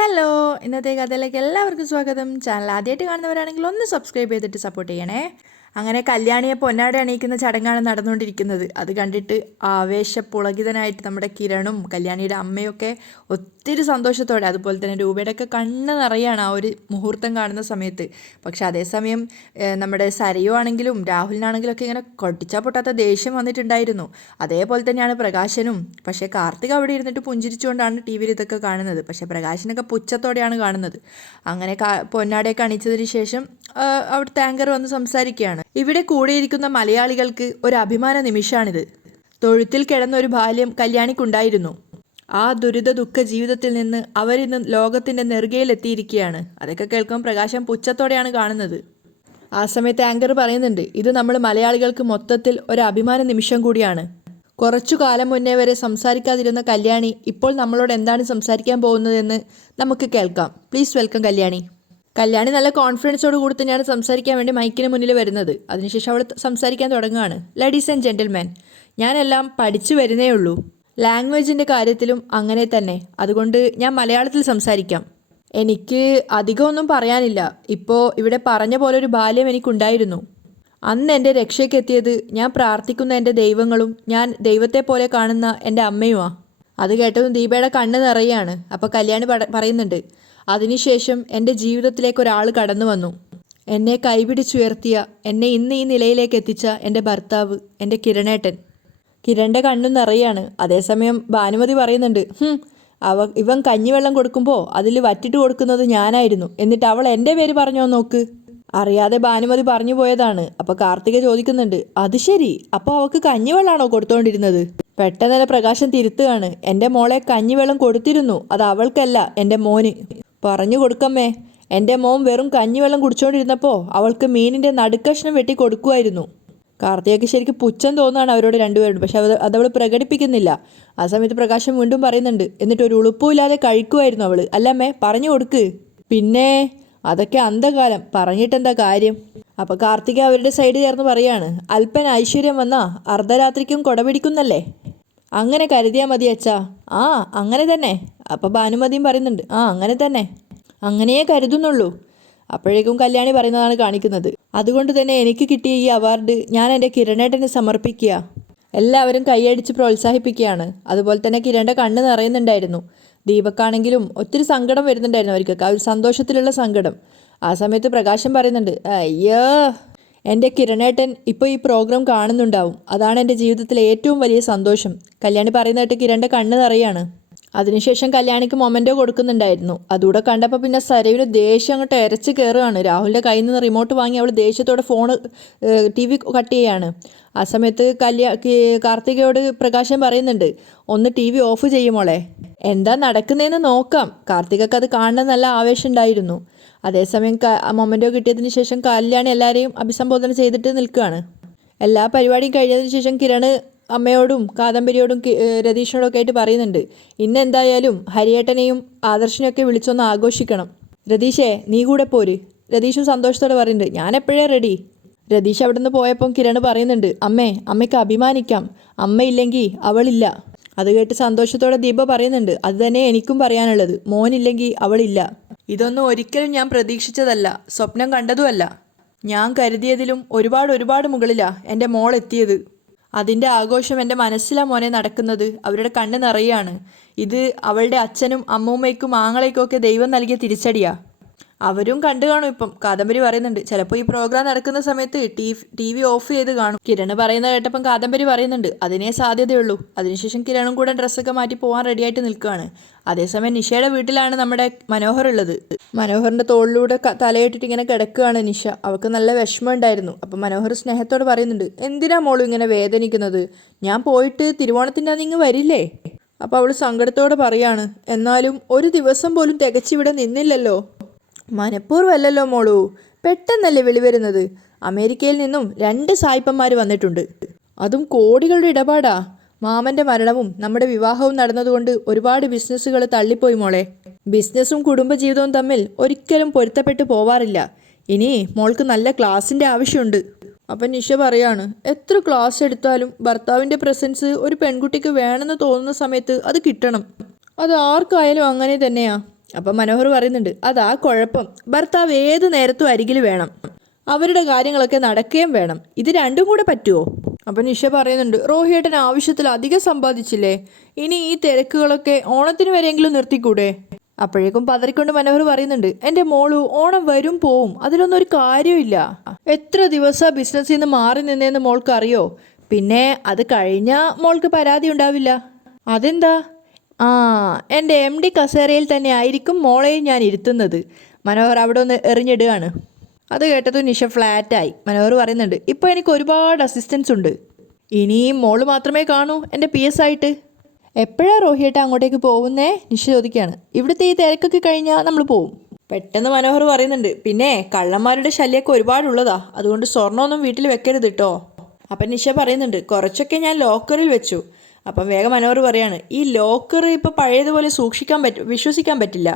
Hello, ഇന്നത്തെ കഥയിലേക്ക് എല്ലാവർക്കും സ്വാഗതം. ചാനൽ ആദ്യമായിട്ട് കാണുന്നവരാണെങ്കിൽ ഒന്ന് സബ്സ്ക്രൈബ് ചെയ്തിട്ട് സപ്പോർട്ട് ചെയ്യണേ. അങ്ങനെ കല്യാണിയെ പൊന്നാട അണിയിക്കുന്ന ചടങ്ങാണ് നടന്നുകൊണ്ടിരിക്കുന്നത്. അത് കണ്ടിട്ട് ആവേശപുളകിതനായിട്ട് നമ്മുടെ കിരണും കല്യാണിയുടെ അമ്മയൊക്കെ ഒത്തിരി സന്തോഷത്തോടെ, അതുപോലെ തന്നെ രൂപയുടെയൊക്കെ കണ്ണ് നിറയാണ് ആ ഒരു മുഹൂർത്തം കാണുന്ന സമയത്ത്. പക്ഷെ അതേസമയം നമ്മുടെ സരയു ആണെങ്കിലും രാഹുലിനാണെങ്കിലും ഒക്കെ ഇങ്ങനെ കൊട്ടിച്ചാൽ പൊട്ടാത്ത ദേഷ്യം വന്നിട്ടുണ്ടായിരുന്നു. അതേപോലെ തന്നെയാണ് പ്രകാശനും. പക്ഷേ കാർത്തിക് അവിടെ ഇരുന്നിട്ട് പുഞ്ചിരിച്ചുകൊണ്ടാണ് ടി വിയിൽ ഇതൊക്കെ കാണുന്നത്. പക്ഷേ പ്രകാശനൊക്കെ പുച്ഛത്തോടെയാണ് കാണുന്നത്. അങ്ങനെ പൊന്നാടയൊക്കെ അണിച്ചതിന് ശേഷം അവിടുത്തെ ആങ്കർ വന്ന് സംസാരിക്കുകയാണ്. ഇവിടെ കൂടിയിരിക്കുന്ന മലയാളികൾക്ക് ഒരു അഭിമാന നിമിഷമാണിത്. തൊഴുത്തിൽ കിടന്ന ഒരു ബാല്യം കല്യാണിക്കുണ്ടായിരുന്നു. ആ ദുരിത ദുഃഖ ജീവിതത്തിൽ നിന്ന് അവരിന്ന് ലോകത്തിന്റെ നെറുകയിലെത്തിയിരിക്കുകയാണ്. അതൊക്കെ കേൾക്കുമ്പോൾ പ്രകാശം പുച്ഛത്തോടെയാണ് കാണുന്നത്. ആ സമയത്ത് ആങ്കർ പറയുന്നുണ്ട്, ഇത് നമ്മൾ മലയാളികൾക്ക് മൊത്തത്തിൽ ഒരു അഭിമാന നിമിഷം കൂടിയാണ്. കുറച്ചു കാലം മുന്നേ വരെ സംസാരിക്കാതിരുന്ന കല്യാണി ഇപ്പോൾ നമ്മളോട് എന്താണ് സംസാരിക്കാൻ പോകുന്നതെന്ന് നമുക്ക് കേൾക്കാം. Please welcome Kalyani. കല്യാണി നല്ല കോൺഫിഡൻസോട് കൂടി തന്നെയാണ് സംസാരിക്കാൻ വേണ്ടി മൈക്കിന് മുന്നിൽ വരുന്നത്. അതിനുശേഷം അവൾ സംസാരിക്കാൻ തുടങ്ങുകയാണ്. ലേഡീസ് ആൻഡ് ജെന്റിൽമാൻ, ഞാനെല്ലാം പഠിച്ചു വരുന്നേ ഉള്ളൂ. ലാംഗ്വേജിൻ്റെ കാര്യത്തിലും അങ്ങനെ തന്നെ. അതുകൊണ്ട് ഞാൻ മലയാളത്തിൽ സംസാരിക്കാം. എനിക്ക് അധികമൊന്നും പറയാനില്ല. ഇപ്പോൾ ഇവിടെ പറഞ്ഞ പോലെ ഒരു ബാല്യം എനിക്കുണ്ടായിരുന്നു. അന്ന് എൻ്റെ രക്ഷയ്ക്കെത്തിയത് ഞാൻ പ്രാർത്ഥിക്കുന്ന എൻ്റെ ദൈവങ്ങളും ഞാൻ ദൈവത്തെ പോലെ കാണുന്ന എൻ്റെ അമ്മയുമാണ്. അത് കേട്ടതും ദീപയുടെ കണ്ണ് നിറയാണ്. അപ്പോൾ കല്യാണി പറയുന്നുണ്ട്, അതിനുശേഷം എൻ്റെ ജീവിതത്തിലേക്ക് ഒരാൾ കടന്നു വന്നു. എന്നെ കൈപിടിച്ചുയർത്തിയ, എന്നെ ഇന്ന് ഈ നിലയിലേക്ക് എത്തിച്ച എൻ്റെ ഭർത്താവ്, എൻ്റെ കിരണേട്ടൻ. കിരണിൻ്റെ കണ്ണും നിറയാണ്. അതേസമയം ഭാനുമതി പറയുന്നുണ്ട്, ഇവൻ കഞ്ഞിവെള്ളം കൊടുക്കുമ്പോൾ അതിൽ വറ്റിട്ട് കൊടുക്കുന്നത് ഞാനായിരുന്നു, എന്നിട്ട് അവൾ എൻ്റെ പേര് പറഞ്ഞോ നോക്ക്. അറിയാതെ ഭാനുമതി പറഞ്ഞു പോയതാണ്. അപ്പോൾ കാർത്തിക ചോദിക്കുന്നുണ്ട്, അത് ശരി, അപ്പോൾ അവൾക്ക് കഞ്ഞിവെള്ളമാണോ കൊടുത്തോണ്ടിരുന്നത്? പെട്ടെന്ന് തന്നെ പ്രകാശം തിരുത്തുകയാണ്, എൻ്റെ മോളെ കഞ്ഞിവെള്ളം കൊടുത്തിരുന്നു, അത് അവൾക്കല്ല, എൻ്റെ മോന്. പറഞ്ഞു കൊടുക്കമ്മേ, എൻ്റെ മോൻ വെറും കഞ്ഞിവെള്ളം കുടിച്ചുകൊണ്ടിരുന്നപ്പോൾ അവൾക്ക് മീനിൻ്റെ നടുക്കഷ്ണം വെട്ടി കൊടുക്കുമായിരുന്നു. കാർത്തികയ്ക്ക് ശരിക്കും പുച്ഛം തോന്നുകയാണ് അവരോട് രണ്ടുപേരും. പക്ഷെ അതവൾ പ്രകടിപ്പിക്കുന്നില്ല. ആ സമയത്ത് പ്രകാശം വീണ്ടും പറയുന്നുണ്ട്, എന്നിട്ട് ഒരു ഉളുപ്പുമില്ലാതെ കഴിക്കുമായിരുന്നു അവൾ, അല്ലമ്മേ, പറഞ്ഞു കൊടുക്ക്. പിന്നെ അതൊക്കെ അന്ധകാലം, പറഞ്ഞിട്ടെന്താ കാര്യം? അപ്പോൾ കാർത്തിക അവരുടെ സൈഡ് ചേർന്ന് പറയാണ്, അല്പൻ ഐശ്വര്യം വന്നാ അർദ്ധരാത്രിക്കും കൊടപിടിക്കുന്നല്ലേ? അങ്ങനെ കരുതിയാൽ മതി അച്ഛാ. ആ അങ്ങനെ തന്നെ. അപ്പോൾ ഭാനുമതിയും പറയുന്നുണ്ട്, ആ അങ്ങനെ തന്നെ, അങ്ങനെയേ കരുതുന്നുള്ളൂ. അപ്പോഴേക്കും കല്യാണി പറയുന്നതാണ് കാണിക്കുന്നത്. അതുകൊണ്ട് തന്നെ എനിക്ക് കിട്ടിയ ഈ അവാർഡ് ഞാൻ എൻ്റെ കിരണേട്ടന് സമർപ്പിക്കുക. എല്ലാവരും കൈയടിച്ച് പ്രോത്സാഹിപ്പിക്കുകയാണ്. അതുപോലെ തന്നെ കിരണിൻ്റെ കണ്ണ് നിറയുന്നുണ്ടായിരുന്നു. ദീപക്കാണെങ്കിലും ഒത്തിരി സങ്കടം വരുന്നുണ്ടായിരുന്നു അവർക്കൊക്കെ, ആ ഒരു സന്തോഷത്തിലുള്ള സങ്കടം. ആ സമയത്ത് പ്രകാശം പറയുന്നുണ്ട്, അയ്യോ, എൻ്റെ കിരണേട്ടൻ ഇപ്പോൾ ഈ പ്രോഗ്രാം കാണുന്നുണ്ടാവും, അതാണ് എൻ്റെ ജീവിതത്തിലെ ഏറ്റവും വലിയ സന്തോഷം. കല്യാണി പറയുന്നതായിട്ട് കിരണിൻ്റെ കണ്ണ് നിറയാണ്. അതിനുശേഷം കല്യാണിക്ക് മൊമെൻറ്റോ കൊടുക്കുന്നുണ്ടായിരുന്നു. അതുകൂടെ കണ്ടപ്പോൾ പിന്നെ സരയുവിന് ദേഷ്യം അങ്ങോട്ട് എരച്ച് കയറുകയാണ്. രാഹുലിൻ്റെ കയ്യിൽ നിന്ന് റിമോട്ട് വാങ്ങി അവൾ ദേഷ്യത്തോടെ ടി വി കട്ട് ചെയ്യുകയാണ്. ആ സമയത്ത് കാർത്തികയോട് പ്രകാശൻ പറയുന്നുണ്ട്, ഒന്ന് ടി വി ഓഫ് ചെയ്യുമോളെ, എന്താ നടക്കുന്നതെന്ന് നോക്കാം. കാർത്തികക്ക് അത് കാണാൻ നല്ല ആവേശം ഉണ്ടായിരുന്നു. അതേസമയം മൊമെൻറ്റോ കിട്ടിയതിന് ശേഷം കല്യാണി എല്ലാവരെയും അഭിസംബോധന ചെയ്തിട്ട് നിൽക്കുകയാണ്. എല്ലാ പരിപാടിയും കഴിഞ്ഞതിന് ശേഷം കിരണ് അമ്മയോടും കാദംബരിയോടും രതീഷിനോടും ഒക്കെ ആയിട്ട് പറയുന്നുണ്ട്, ഇന്ന് എന്തായാലും ഹരിയേട്ടനെയും ആദർശിനെയൊക്കെ വിളിച്ചൊന്ന് ആഘോഷിക്കണം. രതീഷേ, നീ കൂടെ പോര്. രതീഷും സന്തോഷത്തോടെ പറയുന്നുണ്ട്, ഞാൻ എപ്പോഴേ റെഡി. രതീഷ് അവിടെ നിന്ന് പോയപ്പം കിരണ് പറയുന്നുണ്ട്, അമ്മയ്ക്ക് അഭിമാനിക്കാം, അമ്മയില്ലെങ്കിൽ അവളില്ല. അത് കേട്ട് സന്തോഷത്തോടെ ദീപ പറയുന്നുണ്ട്, അത് തന്നെ എനിക്കും പറയാനുള്ളത്, മോനില്ലെങ്കിൽ അവളില്ല. ഇതൊന്നും ഒരിക്കലും ഞാൻ പ്രതീക്ഷിച്ചതല്ല, സ്വപ്നം കണ്ടതുമല്ല. ഞാൻ കരുതിയതിലും ഒരുപാട് മുകളിലാണ് എൻ്റെ മോൾ എത്തിയത്. അതിൻ്റെ ആഘോഷം എൻ്റെ മനസ്സിലാണ് മോനെ നടക്കുന്നത്. അവരുടെ കണ്ണ് നിറയാണ്. ഇത് അവളുടെ അച്ഛനും അമ്മൂമ്മയ്ക്കും ആങ്ങളേക്കും ഒക്കെ ദൈവം നൽകിയ തിരിച്ചടിയാ. അവരും കണ്ടു കാണും. ഇപ്പം കാദംബരി പറയുന്നുണ്ട്, ചിലപ്പോൾ ഈ പ്രോഗ്രാം നടക്കുന്ന സമയത്ത് ടി വി ഓഫ് ചെയ്ത് കാണും. കിരണ് പറയുന്നത് കേട്ടപ്പം കാദംബരി പറയുന്നുണ്ട്, അതിനേ സാധ്യതയുള്ളൂ. അതിനുശേഷം കിരണും കൂടെ ഡ്രസ്സൊക്കെ മാറ്റി പോകാൻ റെഡിയായിട്ട് നിൽക്കുകയാണ്. അതേസമയം നിഷയുടെ വീട്ടിലാണ് നമ്മുടെ മനോഹർ ഉള്ളത്. മനോഹറിൻ്റെ തോളിലൂടെ തലയിട്ടിട്ട് ഇങ്ങനെ കിടക്കുകയാണ് നിഷ. അവൾക്ക് നല്ല വിഷമം ഉണ്ടായിരുന്നു. അപ്പം മനോഹർ സ്നേഹത്തോട് പറയുന്നുണ്ട്, എന്തിനാ മോളും ഇങ്ങനെ വേദനിക്കുന്നത്? ഞാൻ പോയിട്ട് തിരുവോണത്തിൻ്റെ അന്ന് ഇങ്ങ് വരില്ലേ? അപ്പോൾ അവൾ സങ്കടത്തോടെ പറയാണ്, എന്നാലും ഒരു ദിവസം പോലും തികച്ചിവിടെ നിന്നില്ലല്ലോ. മനഃപൂർവ്വമല്ലല്ലോ മോളൂ, പെട്ടെന്നല്ലേ വിളി വരുന്നത്. അമേരിക്കയിൽ നിന്നും 2 സായിപ്പന്മാർ വന്നിട്ടുണ്ട്, അതും കോടികളുടെ ഇടപാടാ. മാമൻ്റെ മരണവും നമ്മുടെ വിവാഹവും നടന്നതുകൊണ്ട് ഒരുപാട് ബിസിനസ്സുകൾ തള്ളിപ്പോയി മോളെ. ബിസിനസ്സും കുടുംബജീവിതവും തമ്മിൽ ഒരിക്കലും പൊരുത്തപ്പെട്ടു പോവാറില്ല. ഇനി മോൾക്ക് നല്ല ക്ലാസിൻ്റെ ആവശ്യമുണ്ട്. അപ്പം നിഷ പറയാണ്, എത്ര ക്ലാസ് എടുത്താലും ഭർത്താവിൻ്റെ പ്രസൻസ് ഒരു പെൺകുട്ടിക്ക് വേണമെന്ന് തോന്നുന്ന സമയത്ത് അത് കിട്ടണം. അത് ആർക്കായാലും അങ്ങനെ തന്നെയാ. അപ്പം മനോഹർ പറയുന്നുണ്ട്, അതാ കുഴപ്പം. ഭർത്താവ് ഏത് നേരത്തും അരികിൽ വേണം, അവരുടെ കാര്യങ്ങളൊക്കെ നടക്കുകയും വേണം. ഇത് രണ്ടും കൂടെ പറ്റുമോ? അപ്പം നിഷ പറയുന്നുണ്ട്, റോഹിയേട്ടൻ ആവശ്യത്തിൽ അധികം സമ്പാദിച്ചില്ലേ, ഇനി ഈ തിരക്കുകളൊക്കെ ഓണത്തിന് വരെയെങ്കിലും നിർത്തിക്കൂടെ? അപ്പോഴേക്കും പതറിക്കൊണ്ട് മനോഹർ പറയുന്നുണ്ട്, എൻ്റെ മോളു ഓണം വരും പോവും, അതിലൊന്നും ഒരു കാര്യമില്ല. എത്ര ദിവസം ബിസിനസ്സിൽ നിന്ന് മാറി നിന്നേന്ന് മോൾക്ക് അറിയോ? പിന്നെ അത് കഴിഞ്ഞാൽ മോൾക്ക് പരാതി ഉണ്ടാവില്ല. അതെന്താ? ആ, എൻ്റെ MD കസേരയിൽ തന്നെ ആയിരിക്കും മോളെയും ഞാൻ ഇരുത്തുന്നത്. മനോഹർ അവിടെ ഒന്ന് എറിഞ്ഞിടുകയാണ്. അത് കേട്ടതും നിഷ ഫ്ലാറ്റായി. മനോഹർ പറയുന്നുണ്ട്, ഇപ്പോൾ എനിക്ക് ഒരുപാട് അസിസ്റ്റൻസ് ഉണ്ട്, ഇനിയും മോള് മാത്രമേ കാണൂ എൻ്റെ PS ആയിട്ട്. എപ്പോഴാണ് റോഹിയേട്ട അങ്ങോട്ടേക്ക് പോകുന്നേ? നിഷ ചോദിക്കുകയാണ്. ഇവിടുത്തെ ഈ തിരക്കൊക്കെ കഴിഞ്ഞാൽ നമ്മൾ പോവും. പെട്ടെന്ന് മനോഹർ പറയുന്നുണ്ട്, പിന്നെ കള്ളന്മാരുടെ ശല്യമൊക്കെ ഒരുപാടുള്ളതാ, അതുകൊണ്ട് സ്വർണ്ണമൊന്നും വീട്ടിൽ വെക്കരുത് കേട്ടോ. അപ്പം നിഷ പറയുന്നുണ്ട്, കുറച്ചൊക്കെ ഞാൻ ലോക്കറിൽ വെച്ചു. അപ്പം വേഗം മനോഹർ പറയാണ്, ഈ ലോക്കർ ഇപ്പോൾ പഴയതുപോലെ വിശ്വസിക്കാൻ പറ്റില്ല.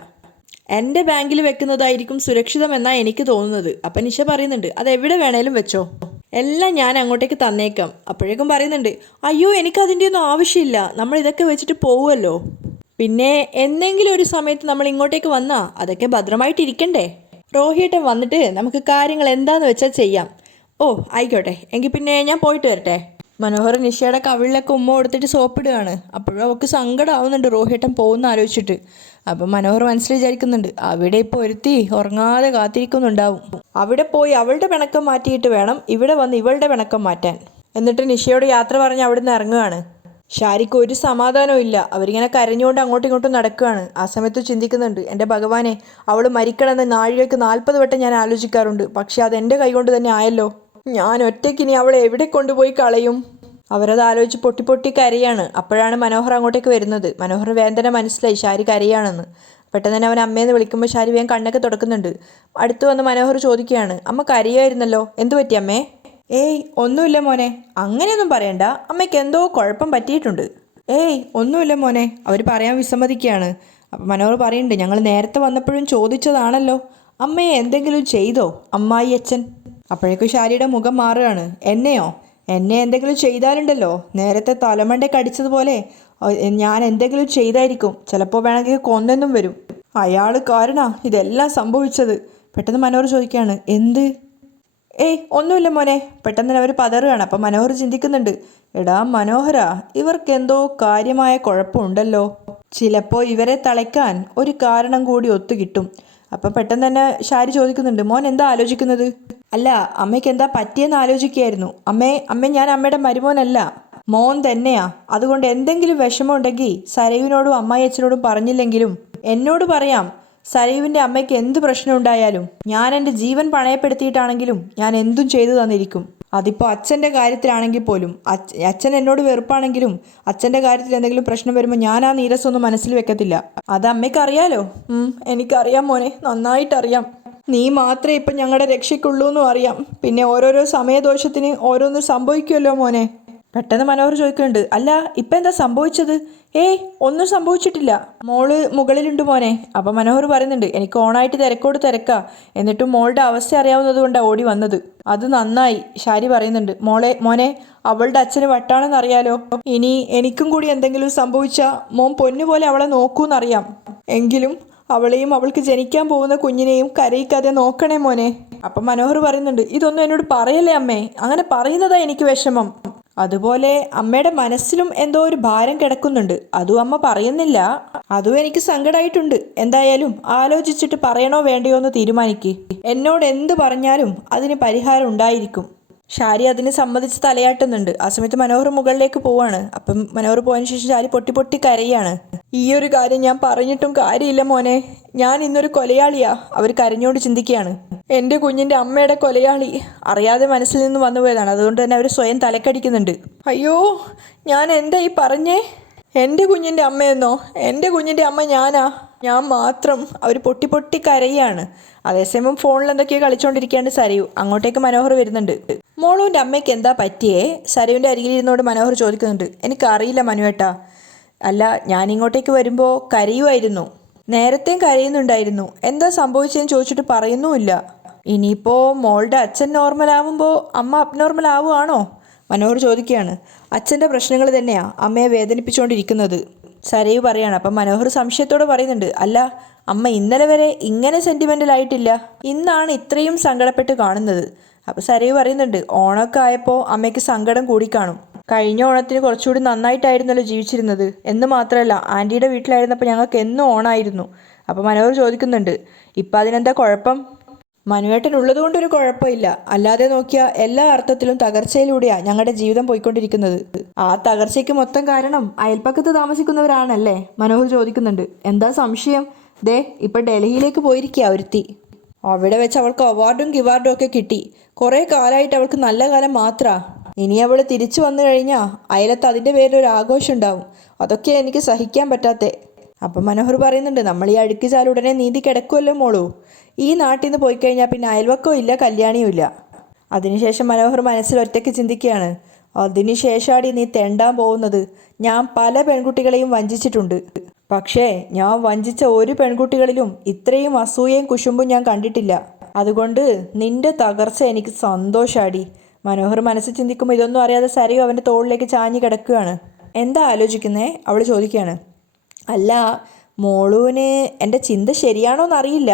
എൻ്റെ ബാങ്കിൽ വെക്കുന്നതായിരിക്കും സുരക്ഷിതമെന്നാണ് എനിക്ക് തോന്നുന്നത്. അപ്പം നിഷ പറയുന്നുണ്ട്, അതെവിടെ വേണേലും വെച്ചോ, എല്ലാം ഞാൻ അങ്ങോട്ടേക്ക് തന്നേക്കാം. അപ്പോഴേക്കും പറയുന്നുണ്ട്, അയ്യോ എനിക്കതിൻ്റെ ഒന്നും ആവശ്യമില്ല, നമ്മൾ ഇതൊക്കെ വെച്ചിട്ട് പോവുമല്ലോ. പിന്നെ എന്തെങ്കിലും ഒരു സമയത്ത് നമ്മൾ ഇങ്ങോട്ടേക്ക് വന്നാൽ അതൊക്കെ ഭദ്രമായിട്ടിരിക്കണ്ടേ? റോഹിയേട്ടൻ വന്നിട്ട് നമുക്ക് കാര്യങ്ങൾ എന്താന്ന് വെച്ചാൽ ചെയ്യാം. ഓ ആയിക്കോട്ടെ, എങ്കിൽ പിന്നെ ഞാൻ പോയിട്ട് വരട്ടെ. മനോഹർ നിഷയുടെ കവിളിലൊക്കെ ഉമ്മ കൊടുത്തിട്ട് സോപ്പിടുകയാണ്. അപ്പോഴും അവൾക്ക് സങ്കടമാവുന്നുണ്ട് റോഹിയേട്ടൻ പോകുന്ന ആലോചിച്ചിട്ട്. അപ്പം മനോഹർ മനസ്സിൽ വിചാരിക്കുന്നുണ്ട്, അവിടെ ഇപ്പോൾ ഒരുത്തി ഉറങ്ങാതെ കാത്തിരിക്കുന്നുണ്ടാവും. അവിടെ പോയി അവളുടെ പിണക്കം മാറ്റിയിട്ട് വേണം ഇവിടെ വന്ന് ഇവളുടെ പിണക്കം മാറ്റാൻ. എന്നിട്ട് നിഷയോട് യാത്ര പറഞ്ഞ് അവിടുന്ന് ഇറങ്ങുകയാണ്. ഷാരിക്ക് ഒരു സമാധാനവും ഇല്ല. അവരിങ്ങനെ കരഞ്ഞുകൊണ്ട് അങ്ങോട്ടും ഇങ്ങോട്ടും നടക്കുകയാണ്. ആ സമയത്ത് ചിന്തിക്കുന്നുണ്ട്, എൻ്റെ ഭഗവാനെ, അവൾ മരിക്കണമെന്ന് നാഴികയ്ക്ക് 40 വട്ടം ഞാൻ ആലോചിക്കാറുണ്ട്. പക്ഷെ അതെൻ്റെ കൈകൊണ്ട് തന്നെ ആയല്ലോ. ഞാൻ ഒറ്റയ്ക്കിനി അവളെ എവിടെ കൊണ്ടുപോയി കളയും? അവരത് ആലോചിച്ച് പൊട്ടി പൊട്ടി കരയാണ്. അപ്പോഴാണ് മനോഹർ അങ്ങോട്ടേക്ക് വരുന്നത്. മനോഹർ വേദന മനസ്സിലായി ഷാരി കരയാണെന്ന്. പെട്ടെന്ന് തന്നെ അവൻ അമ്മയെന്ന് വിളിക്കുമ്പോൾ ഷാരി വേഗം കണ്ണൊക്കെ തുടക്കുന്നുണ്ട്. അടുത്ത് വന്ന് മനോഹർ ചോദിക്കുകയാണ്, അമ്മ കരയായിരുന്നല്ലോ, എന്തു പറ്റി അമ്മേ? ഏയ് ഒന്നുമില്ല മോനെ. അങ്ങനെയൊന്നും പറയണ്ട, അമ്മയ്ക്ക് എന്തോ കുഴപ്പം പറ്റിയിട്ടുണ്ട്. ഏയ് ഒന്നുമില്ല മോനെ, അവർ പറയാൻ വിസമ്മതിക്കുകയാണ്. അപ്പം മനോഹർ പറയുന്നുണ്ട്, ഞങ്ങൾ നേരത്തെ വന്നപ്പോഴും ചോദിച്ചതാണല്ലോ, അമ്മയെ എന്തെങ്കിലും ചെയ്തോ അമ്മായി അച്ഛൻ? അപ്പോഴേക്കും ഷാരിയുടെ മുഖം മാറുകയാണ്. എന്നെയോ? എന്നെ എന്തെങ്കിലും ചെയ്താലുണ്ടല്ലോ, നേരത്തെ തലമണ്ട കടിച്ചതുപോലെ ഞാൻ എന്തെങ്കിലും ചെയ്തായിരിക്കും. ചിലപ്പോൾ വേണമെങ്കിൽ കൊന്നെന്നും വരും. അയാൾ കാരണാ ഇതെല്ലാം സംഭവിച്ചത്. പെട്ടെന്ന് മനോഹർ ചോദിക്കുകയാണ്, എന്ത്? ഏയ് ഒന്നുമില്ല മോനെ. പെട്ടെന്ന് തന്നെ അവർ പതറുകയാണ്. അപ്പം മനോഹർ ചിന്തിക്കുന്നുണ്ട്, എടാ മനോഹരാ, ഇവർക്ക് എന്തോ കാര്യമായ കുഴപ്പമുണ്ടല്ലോ. ചിലപ്പോൾ ഇവരെ തളയ്ക്കാൻ ഒരു കാരണം കൂടി ഒത്തുകിട്ടും. അപ്പം പെട്ടെന്ന് തന്നെ ഷാരി ചോദിക്കുന്നുണ്ട്, മോൻ എന്താ ആലോചിക്കുന്നത്? അല്ല, അമ്മയ്ക്ക് എന്താ പറ്റിയെന്ന് ആലോചിക്കുകയായിരുന്നു. അമ്മേ ഞാൻ അമ്മയുടെ മരുമോനല്ല, മോൻ തന്നെയാ. അതുകൊണ്ട് എന്തെങ്കിലും വിഷമമുണ്ടെങ്കിൽ സരയുവിനോടും അമ്മായി അച്ഛനോടും പറഞ്ഞില്ലെങ്കിലും എന്നോട് പറയാം. സരയുവിൻ്റെ അമ്മയ്ക്ക് എന്ത് പ്രശ്നം ഉണ്ടായാലും ഞാൻ എൻ്റെ ജീവൻ പണയപ്പെടുത്തിയിട്ടാണെങ്കിലും ഞാൻ എന്തും ചെയ്തു തന്നിരിക്കും. അതിപ്പോൾ അച്ഛൻ്റെ കാര്യത്തിലാണെങ്കിൽ പോലും. അച്ഛൻ എന്നോട് വെറുപ്പാണെങ്കിലും അച്ഛൻ്റെ കാര്യത്തിൽ എന്തെങ്കിലും പ്രശ്നം വരുമ്പോൾ ഞാൻ ആ നീരസൊന്നും മനസ്സിൽ വെക്കത്തില്ല. അത് അമ്മയ്ക്ക് അറിയാലോ. എനിക്കറിയാം മോനെ, നന്നായിട്ടറിയാം. നീ മാത്രമേ ഇപ്പം ഞങ്ങളുടെ രക്ഷയ്ക്കുള്ളൂ എന്നും അറിയാം. പിന്നെ ഓരോരോ സമയദോഷത്തിന് ഓരോന്ന് സംഭവിക്കുമല്ലോ മോനെ. പെട്ടെന്ന് മനോഹർ ചോദിക്കുന്നുണ്ട്, അല്ല ഇപ്പം എന്താ സംഭവിച്ചത്? ഏയ് ഒന്നും സംഭവിച്ചിട്ടില്ല, മോള് മുകളിലുണ്ട് മോനെ. അപ്പം മനോഹർ പറയുന്നുണ്ട്, എനിക്ക് ഓണായിട്ട് തിരക്കോട് തിരക്കാ, എന്നിട്ടും മോളുടെ അവസ്ഥ അറിയാവുന്നത് കൊണ്ടാണ് ഓടി വന്നത്. അത് നന്നായി. ഷാരി പറയുന്നുണ്ട്, മോനെ അവളുടെ അച്ഛന് വട്ടാണെന്നറിയാലോ. ഇനി എനിക്കും കൂടി എന്തെങ്കിലും സംഭവിച്ചാൽ മോൻ പൊന്നുപോലെ അവളെ നോക്കൂന്നറിയാം. എങ്കിലും അവളെയും അവൾക്ക് ജനിക്കാൻ പോകുന്ന കുഞ്ഞിനെയും കരയിക്കാതെ നോക്കണേ മോനെ. അപ്പം മനോഹർ പറയുന്നുണ്ട്, ഇതൊന്നും എന്നോട് പറയല്ലേ അമ്മേ, അങ്ങനെ പറയുന്നതാ എനിക്ക് വിഷമം. അതുപോലെ അമ്മയുടെ മനസ്സിലും എന്തോ ഒരു ഭാരം കിടക്കുന്നുണ്ട്, അതും അമ്മ പറയുന്നില്ല. അതും എനിക്ക് സങ്കടമായിട്ടുണ്ട്. എന്തായാലും ആലോചിച്ചിട്ട് പറയണോ വേണ്ടയോ എന്ന് തീരുമാനിക്ക്. എന്നോട് എന്ത് പറഞ്ഞാലും അതിന് പരിഹാരം ഉണ്ടായിരിക്കും. ഷാരി അതിന് സമ്മതിച്ച് തലയാട്ടുന്നുണ്ട്. ആ സമയത്ത് മനോഹർ മുകളിലേക്ക് പോവാണ്. അപ്പം മനോഹർ പോയതിനു ശേഷം ഷാരി പൊട്ടി പൊട്ടി കരയാണ്. ഈ ഒരു കാര്യം ഞാൻ പറഞ്ഞിട്ടും കാര്യമില്ല മോനെ, ഞാൻ ഇന്നൊരു കൊലയാളിയാ. അവർ കരഞ്ഞോണ്ട് ചിന്തിക്കുകയാണ്, എൻ്റെ കുഞ്ഞിൻ്റെ അമ്മയുടെ കൊലയാളി. അറിയാതെ മനസ്സിൽ നിന്ന് വന്നു പോയതാണ്. അതുകൊണ്ട് തന്നെ അവർ സ്വയം തലക്കടിക്കുന്നുണ്ട്. അയ്യോ, ഞാൻ എന്താ ഈ പറഞ്ഞേ? എൻ്റെ കുഞ്ഞിൻ്റെ അമ്മയെന്നോ? എൻ്റെ കുഞ്ഞിൻ്റെ അമ്മ ഞാൻ മാത്രം. അവർ പൊട്ടി പൊട്ടി കരയാണ്. അതേസമയം ഫോണിൽ എന്തൊക്കെയോ കളിച്ചുകൊണ്ടിരിക്കുകയാണ് സരയു. അങ്ങോട്ടേക്ക് മനോഹർ വരുന്നുണ്ട്. മോളുവിൻ്റെ അമ്മയ്ക്ക് എന്താ പറ്റിയേ? സരയുവിൻ്റെ അരികിലിരുന്നോട് മനോഹർ ചോദിക്കുന്നുണ്ട്. എനിക്കറിയില്ല മനുവേട്ടാ. അല്ല, ഞാനിങ്ങോട്ടേക്ക് വരുമ്പോൾ കരയുമായിരുന്നു, നേരത്തെയും കരയുന്നുണ്ടായിരുന്നു. എന്താ സംഭവിച്ചതെന്ന് ചോദിച്ചിട്ട് പറയുന്നുമില്ല. ഇനിയിപ്പോൾ മോളുടെ അച്ഛൻ നോർമലാവുമ്പോൾ അമ്മ അബ്നോർമൽ ആവുകയാണോ? മനോഹർ ചോദിക്കുകയാണ്. അച്ഛൻ്റെ പ്രശ്നങ്ങൾ തന്നെയാണ് അമ്മയെ വേദനിപ്പിച്ചുകൊണ്ടിരിക്കുന്നത്, സരയു പറയാണ്. അപ്പം മനോഹർ സംശയത്തോടെ പറയുന്നുണ്ട്, അല്ല അമ്മ ഇന്നലെ വരെ ഇങ്ങനെ സെൻറ്റിമെൻ്റൽ ആയിട്ടില്ല, ഇന്നാണ് ഇത്രയും സങ്കടപ്പെട്ട് കാണുന്നത്. അപ്പോൾ സരയു പറയുന്നുണ്ട്, ഓണമൊക്കെ ആയപ്പോൾ അമ്മയ്ക്ക് സങ്കടം കൂടിക്കാണും. കഴിഞ്ഞ ഓണത്തിന് കുറച്ചുകൂടി നന്നായിട്ടായിരുന്നല്ലോ ജീവിച്ചിരുന്നത്. എന്ന് മാത്രമല്ല ആൻറ്റിയുടെ വീട്ടിലായിരുന്നപ്പോൾ ഞങ്ങൾക്ക് എന്നും ഓണമായിരുന്നു. അപ്പോൾ മനോഹർ ചോദിക്കുന്നുണ്ട്, ഇപ്പം അതിനെന്താ കുഴപ്പം? മനുവേട്ടൻ ഉള്ളതുകൊണ്ടൊരു കുഴപ്പമില്ല, അല്ലാതെ നോക്കിയാൽ എല്ലാ അർത്ഥത്തിലും തകർച്ചയിലൂടെയാണ് ഞങ്ങളുടെ ജീവിതം പോയിക്കൊണ്ടിരിക്കുന്നത്. ആ തകർച്ചയ്ക്ക് മൊത്തം കാരണം അയൽപ്പക്കത്ത് താമസിക്കുന്നവരാണല്ലേ? മനോഹർ ചോദിക്കുന്നുണ്ട്. എന്താ സംശയം? ദേ ഇപ്പം ഡൽഹിയിലേക്ക് പോയിരിക്കുക ഒരുത്തി. അവിടെ വെച്ച് അവൾക്ക് അവാർഡും ഗിവാർഡും ഒക്കെ കിട്ടി. കുറേ കാലമായിട്ട് അവൾക്ക് നല്ല കാലം മാത്രാ. ഇനി അവൾ തിരിച്ചു വന്നു കഴിഞ്ഞാൽ അയലത്ത് അതിൻ്റെ പേരിലൊരു ആഘോഷം ഉണ്ടാവും. അതൊക്കെ എനിക്ക് സഹിക്കാൻ പറ്റാത്തേ. അപ്പം മനോഹർ പറയുന്നുണ്ട്, നമ്മൾ ഈ അഴുക്കിച്ചാൽ ഉടനെ നീന്തി കിടക്കുമല്ലോ മോളൂ. ഈ നാട്ടിൽ നിന്ന് പോയി കഴിഞ്ഞാൽ പിന്നെ അയൽവക്കവും ഇല്ല, കല്യാണിയും ഇല്ല. അതിനുശേഷം മനോഹർ മനസ്സിൽ ഒറ്റയ്ക്ക് ചിന്തിക്കുകയാണ്, അതിനുശേഷാടി നീ തെണ്ടാൻ പോകുന്നത്. ഞാൻ പല പെൺകുട്ടികളെയും വഞ്ചിച്ചിട്ടുണ്ട്, പക്ഷേ ഞാൻ വഞ്ചിച്ച ഒരു പെൺകുട്ടികളിലും ഇത്രയും അസൂയയും കുശുമ്പും ഞാൻ കണ്ടിട്ടില്ല. അതുകൊണ്ട് നിന്റെ തകർച്ച എനിക്ക് സന്തോഷാടി. മനോഹർ മനസ്സിൽ ചിന്തിക്കുമ്പോൾ ഇതൊന്നും അറിയാതെ സരയു അവൻ്റെ തോളിലേക്ക് ചാഞ്ഞു കിടക്കുകയാണ്. എന്താ ആലോചിക്കുന്നേ? അവൾ ചോദിക്കുകയാണ്. അല്ല, മോളൂന് എൻ്റെ ചിന്ത ശരിയാണോന്നറിയില്ല,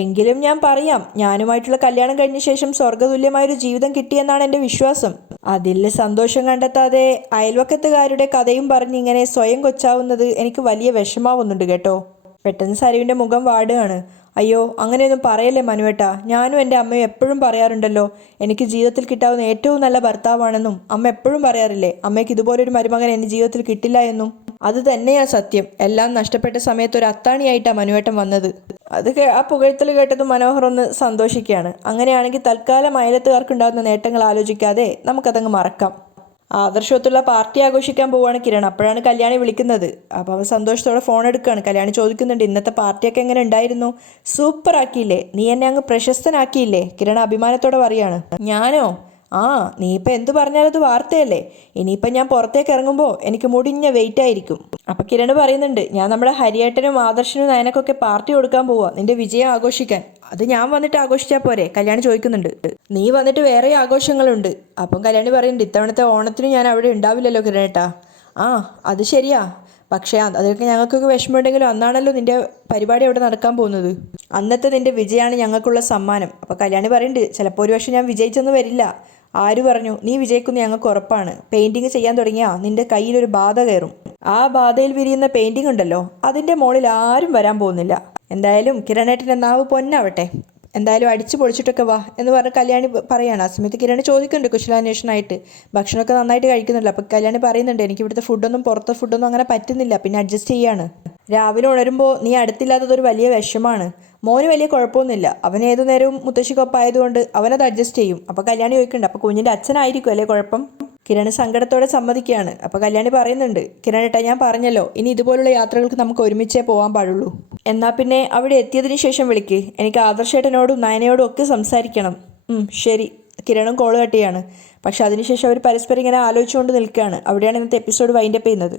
എങ്കിലും ഞാൻ പറയാം. ഞാനുമായിട്ടുള്ള കല്യാണം കഴിഞ്ഞ ശേഷം സ്വർഗ്ഗതുല്യമായൊരു ജീവിതം കിട്ടിയെന്നാണ് എൻ്റെ വിശ്വാസം. അതിൽ സന്തോഷം കണ്ടെത്താതെ അയൽവക്കത്തുകാരുടെ കഥയും പറഞ്ഞ് ഇങ്ങനെ സ്വയം കൊച്ചാവുന്നത് എനിക്ക് വലിയ വിഷമാവുന്നുണ്ട് കേട്ടോ. പെട്ടെന്ന് സരുവിൻ്റെ മുഖം വാടുകയാണ്. അയ്യോ, അങ്ങനെയൊന്നും പറയല്ലേ മനുവേട്ടാ. ഞാനും എൻ്റെ അമ്മയും എപ്പോഴും പറയാറുണ്ടല്ലോ, എനിക്ക് ജീവിതത്തിൽ കിട്ടാവുന്ന ഏറ്റവും നല്ല ഭർത്താവാണെന്നും. അമ്മ എപ്പോഴും പറയാറില്ലേ, അമ്മയ്ക്ക് ഇതുപോലൊരു മരുമകൻ എൻ്റെ ജീവിതത്തിൽ കിട്ടില്ല എന്നും. അത് തന്നെയാണ് സത്യം. എല്ലാം നഷ്ടപ്പെട്ട സമയത്ത് ഒരു അത്താണിയായിട്ടാണ് മനുവേട്ടൻ വന്നത്. ആ പുകഴ്ത്തൽ കേട്ടത് മനോഹർ ഒന്ന് സന്തോഷിക്കുകയാണ്. അങ്ങനെയാണെങ്കിൽ തൽക്കാലം അയലത്തുകാർക്കുണ്ടാകുന്ന നേട്ടങ്ങൾ ആലോചിക്കാതെ നമുക്കതങ്ങ് മറക്കാം. ആദർശത്തുള്ള പാർട്ടി ആഘോഷിക്കാൻ പോവുകയാണ് കിരൺ. അപ്പോഴാണ് കല്യാണി വിളിക്കുന്നത്. അപ്പോൾ അവൻ സന്തോഷത്തോടെ ഫോൺ എടുക്കുകയാണ്. കല്യാണി ചോദിക്കുന്നുണ്ട്, ഇന്നത്തെ പാർട്ടിയൊക്കെ എങ്ങനെ ഉണ്ടായിരുന്നു? സൂപ്പർ ആക്കിയില്ലേ, നീ എന്നെ അങ്ങ് പ്രശസ്തനാക്കിയില്ലേ? കിരൺ അഭിമാനത്തോടെ പറയാണ്. ഞാനോ? ആ, നീ ഇപ്പം എന്ത് പറഞ്ഞാലും അത് വാർത്തയല്ലേ. ഇനിയിപ്പം ഞാൻ പുറത്തേക്ക് ഇറങ്ങുമ്പോൾ എനിക്ക് മുടിഞ്ഞ വെയിറ്റ് ആയിരിക്കും. അപ്പം കിരൺ പറയുന്നുണ്ട്, ഞാൻ നമ്മുടെ ഹരിയേട്ടനും ആദർശനും നയനക്കൊക്കെ പാർട്ടി കൊടുക്കാൻ പോവാ, നിന്റെ വിജയം ആഘോഷിക്കാൻ. അത് ഞാൻ വന്നിട്ട് ആഘോഷിച്ചാൽ പോരെ? കല്യാണി ചോദിക്കുന്നുണ്ട്. നീ വന്നിട്ട് വേറെ ആഘോഷങ്ങളുണ്ട്. അപ്പം കല്യാണി പറയുന്നുണ്ട്, ഇത്തവണത്തെ ഓണത്തിന് ഞാൻ അവിടെ ഉണ്ടാവില്ലല്ലോ കിരണേട്ടാ. ആ, അത് ശരിയാ. പക്ഷേ അതൊക്കെ ഞങ്ങൾക്കൊക്കെ വിഷമമുണ്ടെങ്കിലും അന്നാണല്ലോ നിന്റെ പരിപാടി അവിടെ നടക്കാൻ പോകുന്നത്. അന്നത്തെ നിന്റെ വിജയമാണ് ഞങ്ങൾക്കുള്ള സമ്മാനം. അപ്പോൾ കല്യാണി പറയുന്നുണ്ട്, ചിലപ്പോൾ ഒരു പക്ഷേ ഞാൻ വിജയിച്ചെന്ന് വരില്ല. ആര് പറഞ്ഞു? നീ വിജയിക്കുന്ന ഞങ്ങൾക്ക് ഉറപ്പാണ്. പെയിൻറ്റിങ് ചെയ്യാൻ തുടങ്ങിയാൽ നിന്റെ കയ്യിലൊരു ബാധ കയറും. ആ ബാധയിൽ വിരിയുന്ന പെയിൻറ്റിങ് ഉണ്ടല്ലോ, അതിൻ്റെ മുകളിൽ ആരും വരാൻ പോകുന്നില്ല. എന്തായാലും കിരണേട്ടൻ്റെ നാവ് പൊന്നാവട്ടെ. എന്തായാലും അടിച്ചു പൊളിച്ചിട്ടൊക്കെ വാ എന്ന് പറഞ്ഞ് കല്യാണി പറയാണ്. ആ സമയത്ത് കിരണി ചോദിക്കുന്നുണ്ട് കുശലാന്വേഷണമായിട്ട്, ഭക്ഷണമൊക്കെ നന്നായിട്ട് കഴിക്കുന്നില്ല. അപ്പോൾ കല്യാണി പറയുന്നുണ്ട്, എനിക്ക് ഇവിടുത്തെ ഫുഡൊന്നും പുറത്തെ ഫുഡൊന്നും അങ്ങനെ പറ്റുന്നില്ല, പിന്നെ അഡ്ജസ്റ്റ് ചെയ്യാണ്. രാവിലെ ഉണരുമ്പോൾ നീ അടുത്തില്ലാത്തതൊരു വലിയ വിഷമാണ്. മോന് വലിയ കുഴപ്പമൊന്നുമില്ല, അവൻ ഏതു നേരവും മുത്തശ്ശിക്കൊപ്പായതുകൊണ്ട് അവനത് അഡ്ജസ്റ്റ് ചെയ്യും. അപ്പോൾ കല്യാണി ചോദിക്കുന്നുണ്ട്, അപ്പോൾ കുഞ്ഞിൻ്റെ അച്ഛനായിരിക്കും അല്ലേ കുഴപ്പം? കിരൺ സങ്കടത്തോടെ സമ്മതിക്കുകയാണ്. അപ്പോൾ കല്യാണി പറയുന്നുണ്ട്, കിരണേട്ടാ ഞാൻ പറഞ്ഞല്ലോ, ഇനി ഇതുപോലുള്ള യാത്രകൾക്ക് നമുക്ക് ഒരുമിച്ചേ പോകാൻ പാടുള്ളൂ. എന്നാൽ പിന്നെ അവിടെ എത്തിയതിന് ശേഷം വിളിക്ക്, എനിക്ക് ആദർശേട്ടനോടും നയനയോടും ഒക്കെ സംസാരിക്കണം. ശരി. കിരണും കോൾ കട്ട് ചെയ്യാണ്. പക്ഷെ അതിനുശേഷം അവർ പരസ്പരം ഇങ്ങനെ ആലോചിച്ചുകൊണ്ട് നിൽക്കുകയാണ്. അവിടെയാണ് ഇന്നത്തെ എപ്പിസോഡ് വൈൻഡപ്പ് ചെയ്യുന്നത്.